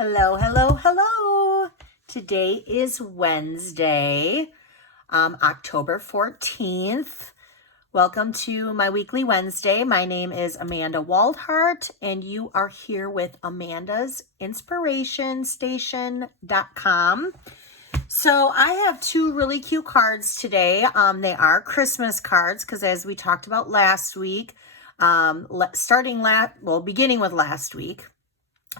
Hello, hello, hello. Today is Wednesday, October 14th. Welcome to my weekly Wednesday. My name is Amanda Waldhart, and you are here with Amanda's InspirationStation.com. So I have two really cute cards today. They are Christmas cards because as we talked about last week, beginning with last week,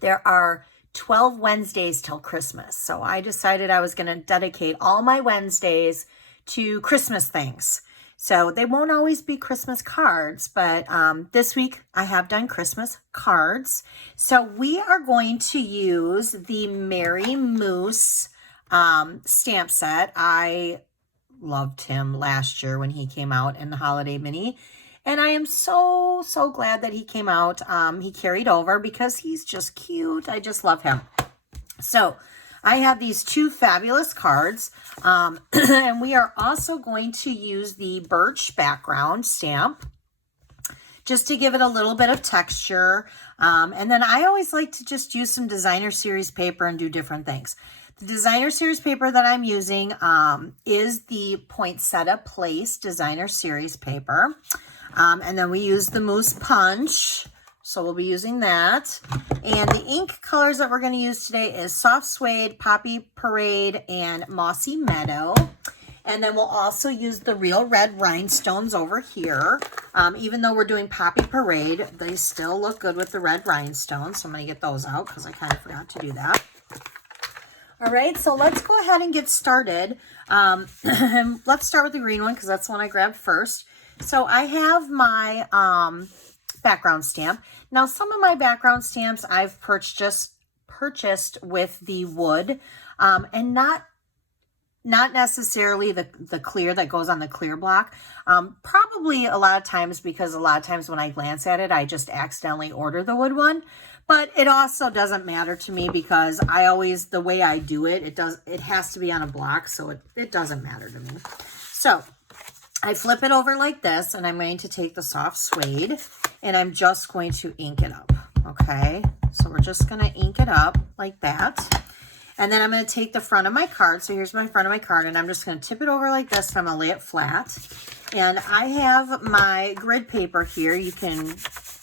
there are 12 Wednesdays till Christmas. So I decided I was going to dedicate all my Wednesdays to Christmas things. So they won't always be Christmas cards, but this week I have done Christmas cards. So we are going to use the Merry Moose stamp set. I loved him last year when he came out in the Holiday Mini. And I am so glad that he came out. He carried over because he's just cute. I just love him. So I have these two fabulous cards. And we are also going to use the Birch Background stamp just to give it a little bit of texture. And then I always like to just use some designer series paper and do different things. The designer series paper that I'm using is the Poinsettia Place designer series paper. And then we use the Moose Punch, so we'll be using that. And the ink colors that we're going to use today is Soft Suede, Poppy Parade, and Mossy Meadow. And then we'll also use the Real Red Rhinestones over here. Even though we're doing Poppy Parade, they still look good with the red rhinestones. So I'm going to get those out because I kind of forgot to do that. All right, so let's go ahead and get started. Let's start with the green one because that's the one I grabbed first. So I have my background stamp. Now, some of my background stamps I've purchased with the wood, and not necessarily the clear that goes on the clear block. Probably a lot of times because a lot of times when I glance at it, I just accidentally order the wood one. But it also doesn't matter to me because the way I do it, it has to be on a block, so it doesn't matter to me. So I flip it over like this, and I'm going to take the soft suede, and I'm just going to ink it up, okay? So we're just going to ink it up like that. And then I'm going to take the front of my card. So here's my front of my card, and I'm just going to tip it over like this, and I'm going to lay it flat. And I have my grid paper here. You can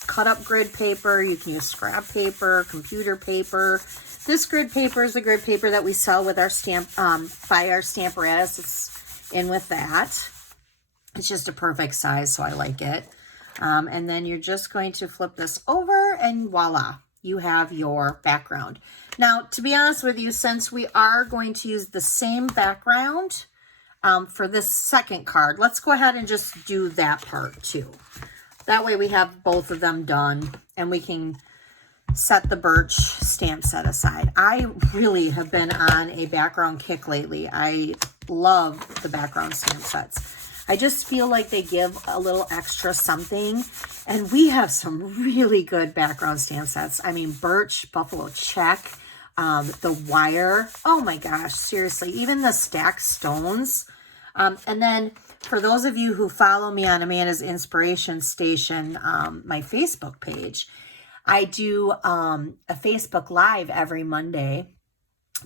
cut up grid paper. You can use scrap paper, computer paper. This grid paper is the grid paper that we sell with our stamp, by our Stamparatus. It's in with that. It's just a perfect size, so I like it. And then you're just going to flip this over, and voila, you have your background. Now, to be honest with you, since we are going to use the same background for this second card, let's go ahead and just do that part too. That way we have both of them done, and we can set the Birch stamp set aside. I really have been on a background kick lately. I love the background stamp sets. I just feel like they give a little extra something. And we have some really good background stamp sets. I mean, Birch, Buffalo Check, the Wire. Oh my gosh, seriously. Even the Stacked Stones. And then for those of you who follow me on Amanda's Inspiration Station, my Facebook page, I do a Facebook Live every Monday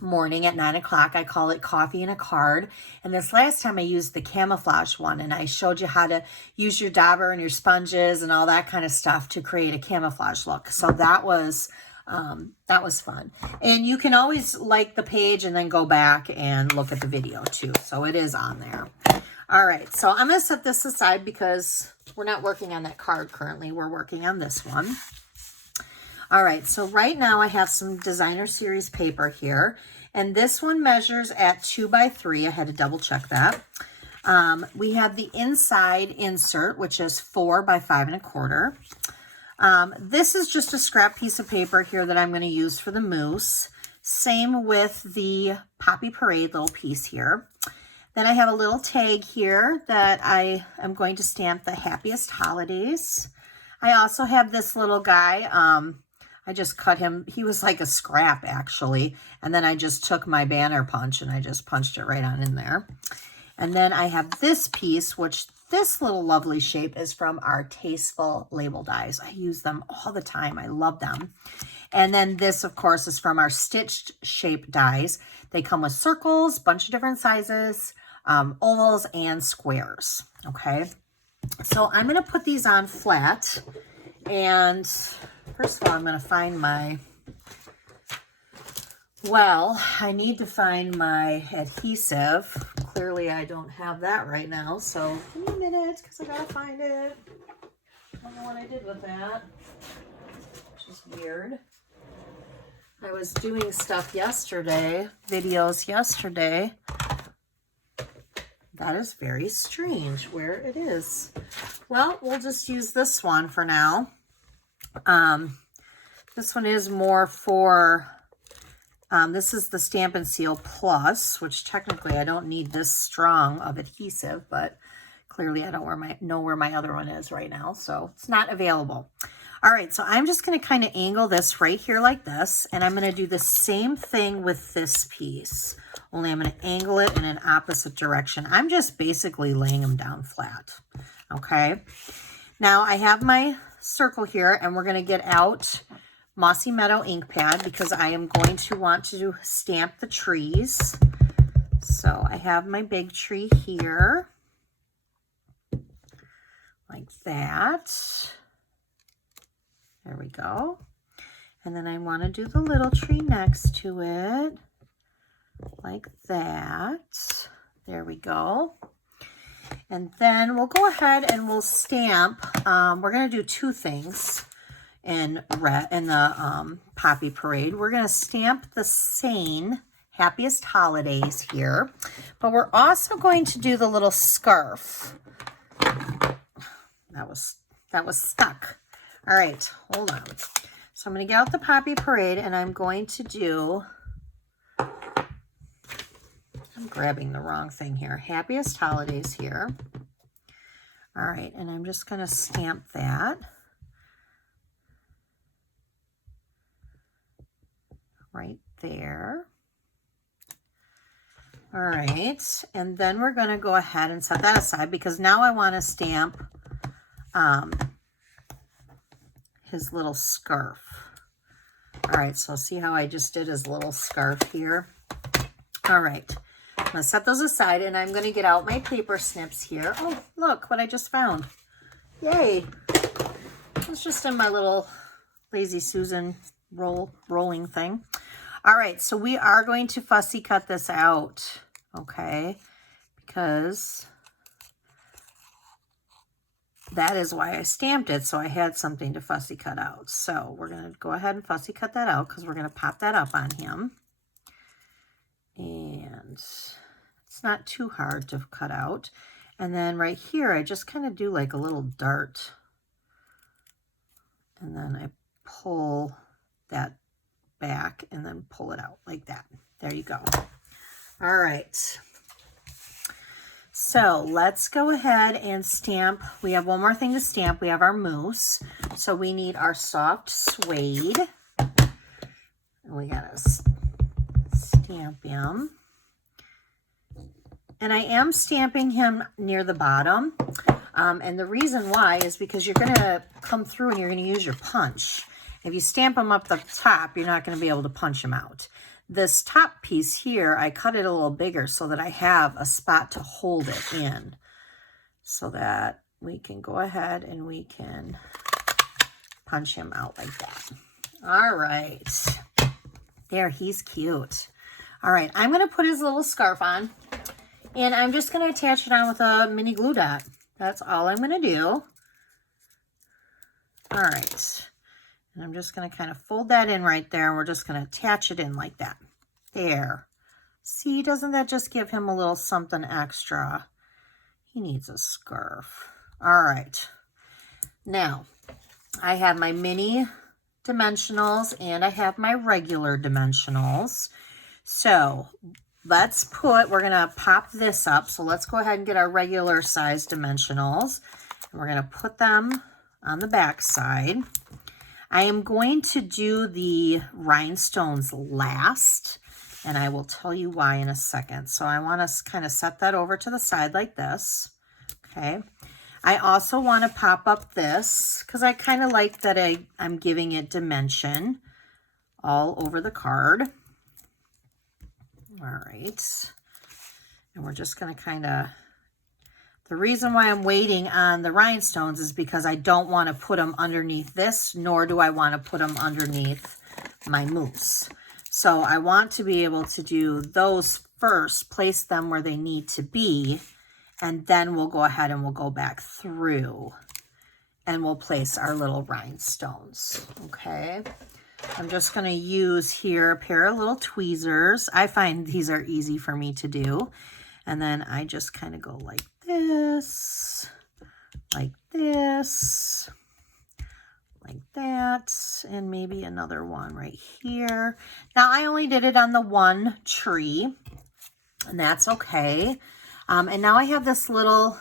morning at 9 o'clock. I call it Coffee and a Card. And this last time I used the camouflage one, and I showed you how to use your dauber and your sponges and all that kind of stuff to create a camouflage look. So that was fun. And you can always like the page and then go back and look at the video too. So it is on there. All right, so I'm going to set this aside because we're not working on that card currently. We're working on this one. All right, so right now I have some designer series paper here, and this one measures at 2 by 3. I had to double check that. We have the inside insert, which is 4 by 5 1/4. This is just a scrap piece of paper here that I'm going to use for the moose. Same with the Poppy Parade little piece here. Then I have a little tag here that I am going to stamp the happiest holidays. I also have this little guy. I just cut him. He was like a scrap, actually. And then I just took my banner punch and I just punched it right on in there. And then I have this piece, which this little lovely shape is from our Tasteful Label dies. I use them all the time. I love them. And then this, of course, is from our Stitched Shape dies. They come with circles, bunch of different sizes, ovals, and squares. Okay, so I'm going to put these on flat. And first of all, I'm going to find my, well, I need to find my adhesive. Clearly, I don't have that right now. So give me a minute because I got to find it. I don't know what I did with that, which is weird. I was doing stuff yesterday, videos yesterday. That is very strange where it is. Well, we'll just use this one for now. This one is more for, this is the Stampin' Seal Plus, which technically I don't need this strong of adhesive, but clearly I don't know where my other one is right now, so it's not available. All right, so I'm just going to kind of angle this right here like this, and I'm going to do the same thing with this piece, only I'm going to angle it in an opposite direction. I'm just basically laying them down flat, okay? Now I have my circle here, and we're going to get out Mossy Meadow ink pad because I am going to want to stamp the trees. So I have my big tree here, like that. There we go. And then I want to do the little tree next to it, like that. There we go. And then we'll go ahead and we'll stamp. We're going to do two things in the Poppy Parade. We're going to stamp the Sane Happiest Holidays here, but we're also going to do the little scarf. That was stuck. All right, hold on. So I'm going to get out the Poppy Parade, and I'm going to do, I'm grabbing the wrong thing here, Happiest Holidays here. All right, and I'm just going to stamp that right there. All right, and then we're going to go ahead and set that aside because now I want to stamp his little scarf. All right, so see how I just did his little scarf here? All right, I'm gonna set those aside and I'm gonna get out my paper snips here. Oh, look what I just found. Yay. It's just in my little Lazy Susan rolling thing. All right, so we are going to fussy cut this out, okay? Because that is why I stamped it, so I had something to fussy cut out. So we're going to go ahead and fussy cut that out because we're going to pop that up on him. And it's not too hard to cut out. And then right here, I just kind of do like a little dart. And then I pull that back and then pull it out like that. There you go. All right. So let's go ahead and stamp. We have one more thing to stamp. We have our moose. So we need our soft suede. And we gotta stamp him. And I am stamping him near the bottom. And the reason why is because you're gonna come through and you're gonna use your punch. If you stamp him up the top, you're not gonna be able to punch him out. This top piece here, I cut it a little bigger so that I have a spot to hold it in so that we can go ahead and we can punch him out like that. All right. There, he's cute. All right, I'm going to put his little scarf on and I'm just going to attach it on with a mini glue dot. That's all I'm going to do. All right. And I'm just going to kind of fold that in right there. And we're just going to attach it in like that. There. See, doesn't that just give him a little something extra? He needs a scarf. All right. Now, I have my mini dimensionals and I have my regular dimensionals. So let's we're going to pop this up. So let's go ahead and get our regular size dimensionals. And we're going to put them on the back side. I am going to do the rhinestones last, and I will tell you why in a second. So I want to kind of set that over to the side like this, okay? I also want to pop up this because I kind of like that I'm giving it dimension all over the card. All right. And we're just going to kind of, the reason why I'm waiting on the rhinestones is because I don't want to put them underneath this, nor do I want to put them underneath my mousse. So I want to be able to do those first, place them where they need to be, and then we'll go ahead and we'll go back through and we'll place our little rhinestones, okay? I'm just going to use here a pair of little tweezers. I find these are easy for me to do. And then I just kind of go like this, like this, like that, and maybe another one right here. Now, I only did it on the one tree, and that's okay. And now I have this little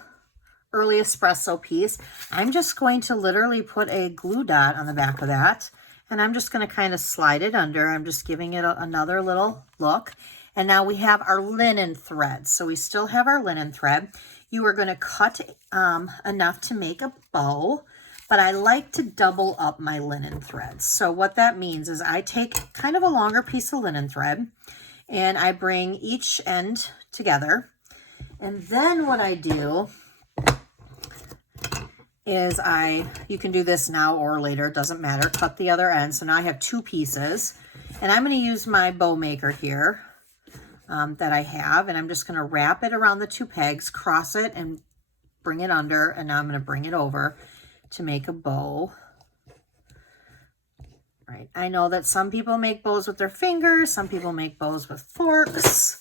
early espresso piece. I'm just going to literally put a glue dot on the back of that, and I'm just going to kind of slide it under. I'm just giving it another little look. And now we have our linen thread. So we still have our linen thread. You are going to cut enough to make a bow, but I like to double up my linen threads. So what that means is I take kind of a longer piece of linen thread and I bring each end together. And then what I do is you can do this now or later, it doesn't matter, cut the other end. So now I have two pieces, and I'm going to use my bow maker here that I have, and I'm just going to wrap it around the two pegs, cross it, and bring it under, and now I'm going to bring it over to make a bow. Right, I know that some people make bows with their fingers, some people make bows with forks.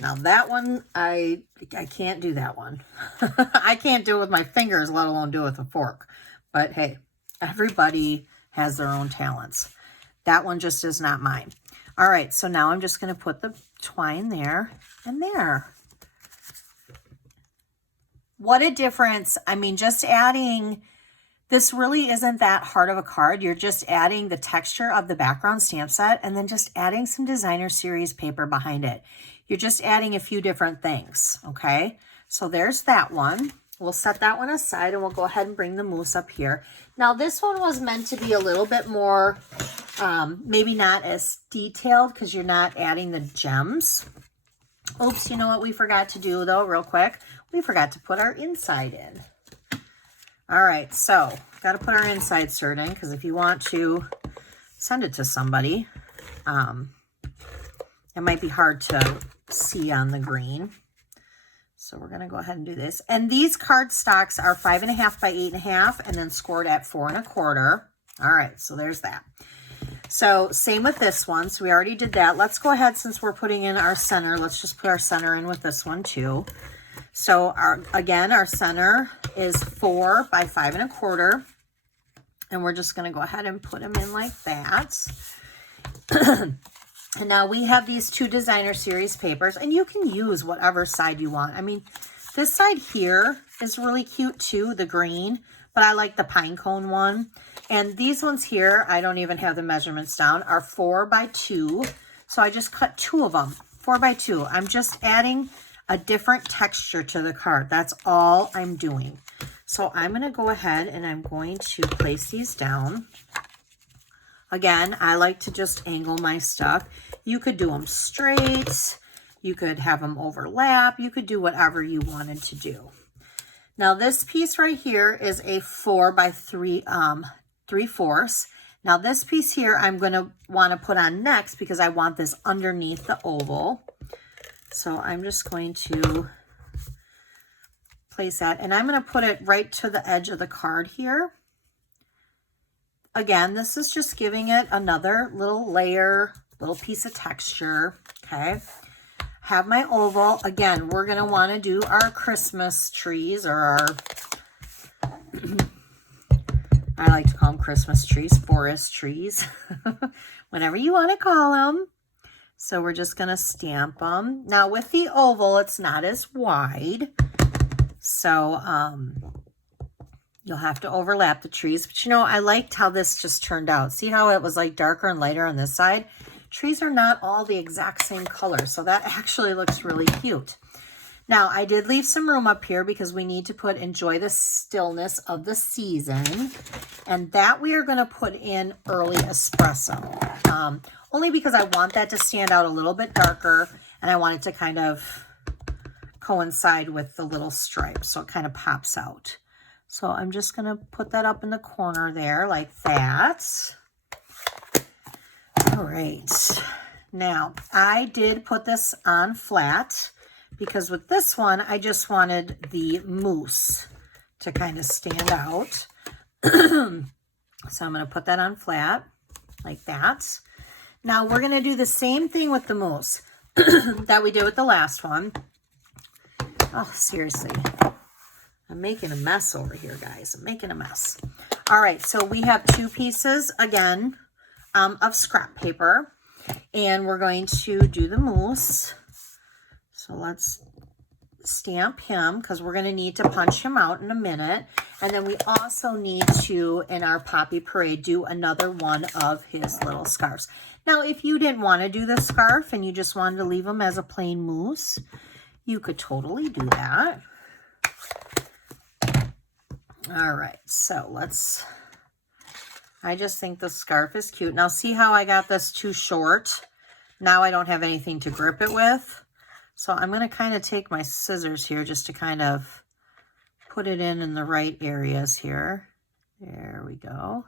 Now that one, I can't do that one. I can't do it with my fingers, let alone do it with a fork. But hey, everybody has their own talents. That one just is not mine. All right, so now I'm just going to put the twine there and there. What a difference. I mean, just adding, this really isn't that hard of a card. You're just adding the texture of the background stamp set and then just adding some designer series paper behind it. You're just adding a few different things, okay? So there's that one. We'll set that one aside and we'll go ahead and bring the mousse up here. Now this one was meant to be a little bit more, maybe not as detailed because you're not adding the gems. Oops, you know what we forgot to do though, real quick? We forgot to put our inside in. All right, so got to put our inside cert in because if you want to send it to somebody, it might be hard to see on the green. So we're going to go ahead and do this. And these card stocks are 5.5 by 8.5 and then scored at 4.25. All right, so there's that. So same with this one. So we already did that. Let's go ahead, since we're putting in our center, let's just put our center in with this one too. So again, our center is 4 by 5.25. And we're just going to go ahead and put them in like that. And now we have these two designer series papers, and you can use whatever side you want. I mean, this side here is really cute too, the green, but I like the pine cone one. And these ones here, I don't even have the measurements down, are 4 by 2. So I just cut 2 of them, 4 by 2. I'm just adding a different texture to the card. That's all I'm doing. So I'm going to go ahead and I'm going to place these down. Again, I like to just angle my stuff. You could do them straight. You could have them overlap. You could do whatever you wanted to do. Now this piece right here is a 4 by 3/4. Now this piece here I'm going to want to put on next because I want this underneath the oval. So I'm just going to place that, and I'm going to put it right to the edge of the card here. Again, this is just giving it another little layer, little piece of texture, okay? Have my oval. Again, we're going to want to do our Christmas trees, or our, I like to call them Christmas trees, forest trees, whatever you want to call them. So we're just going to stamp them. Now with the oval, it's not as wide, so you'll have to overlap the trees. But you know, I liked how this just turned out. See how it was like darker and lighter on this side? Trees are not all the exact same color, so that actually looks really cute. Now, I did leave some room up here because we need to put enjoy the stillness of the season. And that we are going to put in early espresso. Only because I want that to stand out a little bit darker. And I want it to kind of coincide with the little stripes. So it kind of pops out. So I'm just going to put that up in the corner there like that. All right. Now, I did put this on flat because with this one, I just wanted the mousse to kind of stand out. So I'm going to put that on flat like that. Now, we're going to do the same thing with the mousse that we did with the last one. Oh, seriously. I'm making a mess over here, guys. I'm making a mess. All right, so we have 2 pieces, again, of scrap paper. And we're going to do the mousse. So let's stamp him because we're going to need to punch him out in a minute. And then we also need to, in our Poppy Parade, do another one of his little scarves. Now, if you didn't want to do the scarf and you just wanted to leave him as a plain mousse, you could totally do that. All right, so let's, I just think the scarf is cute. Now see how I got this too short? Now I don't have anything to grip it with. So I'm going to kind of take my scissors here just to kind of put it in the right areas here. There we go.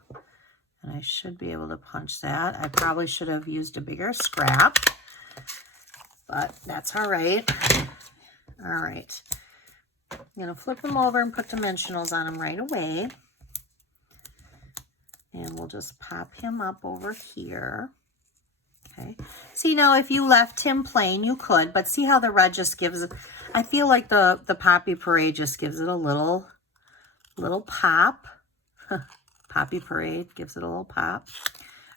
And I should be able to punch that. I probably should have used a bigger scrap, but that's all right. All right. I'm going to flip them over and put dimensionals on them right away. And we'll just pop him up over here. Okay. See, now if you left him plain, you could, but see how the red just gives it, I feel like the Poppy Parade just gives it a little pop. Poppy Parade gives it a little pop.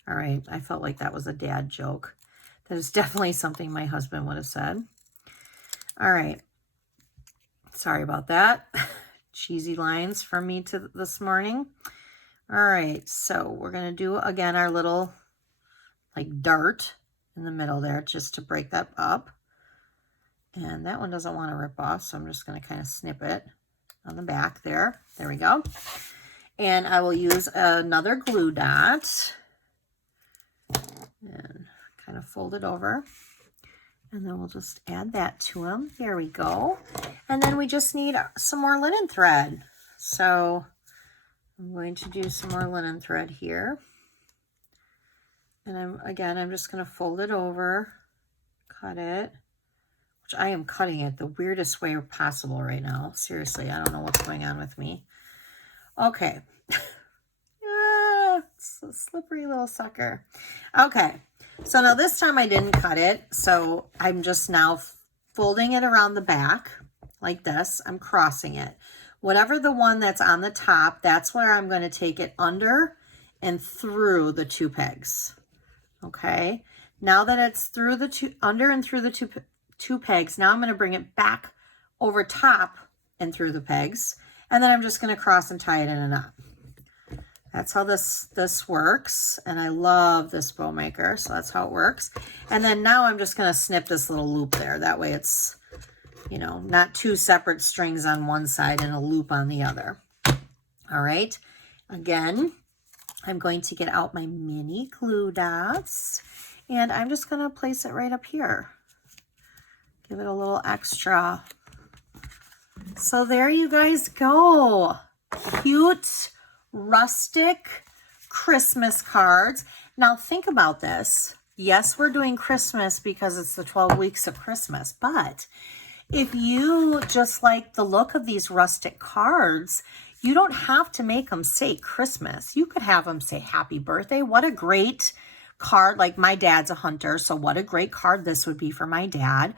All right. I felt like that was a dad joke. That is definitely something my husband would have said. All right. Sorry about that. Cheesy lines from me this morning. All right, so we're going to do, again, our little, like, dart in the middle there, just to break that up. And that one doesn't want to rip off, so I'm just going to kind of snip it on the back there. There we go. And I will use another glue dot and kind of fold it over. And then we'll just add that to him. There we go. And then we just need some more linen thread. So I'm going to do some more linen thread here. And I'm just going to fold it over, cut it, which I am cutting it the weirdest way possible right now. Seriously, I don't know what's going on with me. Okay. It's a slippery little sucker. Okay. So now this time I didn't cut it. So I'm just now folding it around the back like this. I'm crossing it. Whatever the one that's on the top, that's where I'm going to take it under and through the 2 pegs. Okay. Now that it's through the under and through the two pegs, now I'm going to bring it back over top and through the pegs. And then I'm just going to cross and tie it in a knot. That's how this works. And I love this bow maker. So that's how it works. And then now I'm just going to snip this little loop there. That way it's, you know, not 2 separate strings on one side and a loop on the other. All right. Again, I'm going to get out my mini glue dots and I'm just going to place it right up here. Give it a little extra. So there you guys go. Cute, rustic Christmas cards. Now think about this. Yes, we're doing Christmas because it's the 12 weeks of Christmas, but if you just like the look of these rustic cards, you don't have to make them say Christmas. You could have them say happy birthday. What a great card. Like my dad's a hunter, so what a great card this would be for my dad.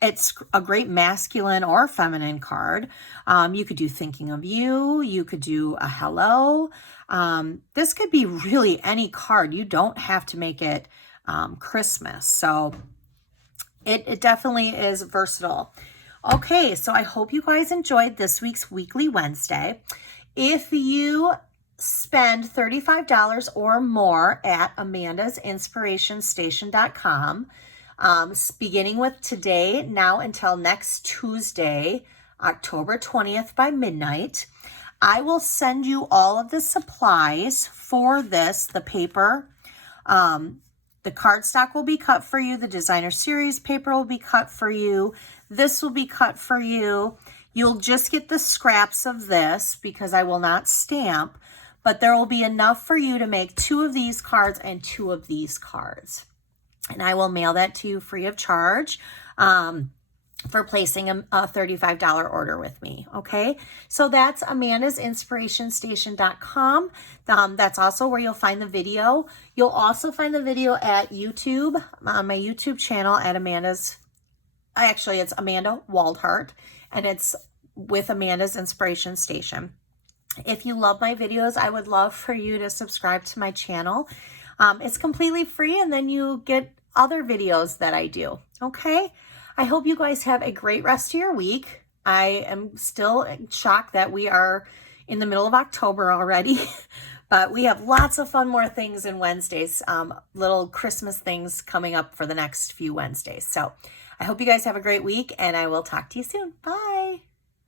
It's a great masculine or feminine card. You could do thinking of you. You could do a hello. This could be really any card. You don't have to make it Christmas. So it definitely is versatile. Okay, so I hope you guys enjoyed this week's Weekly Wednesday. If you spend $35 or more at amandasinspirationstation.com, beginning with today, now until next Tuesday, October 20th by midnight. I will send you all of the supplies for this, the paper. The cardstock will be cut for you. The designer series paper will be cut for you. This will be cut for you. You'll just get the scraps of this because I will not stamp, but there will be enough for you to make 2 of these cards and 2 of these cards. And I will mail that to you free of charge for placing a $35 order with me. Okay, so that's amandasinspirationstation.com. That's also where you'll find the video. You'll also find the video at YouTube, on my YouTube channel at actually it's Amanda Waldhart, and it's with Amanda's Inspiration Station. If you love my videos, I would love for you to subscribe to my channel. It's completely free, and then you get other videos that I do. Okay, I hope you guys have a great rest of your week. I am still shocked that we are in the middle of October already, but we have lots of fun more things in Wednesdays, little Christmas things coming up for the next few Wednesdays. So I hope you guys have a great week, and I will talk to you soon. Bye.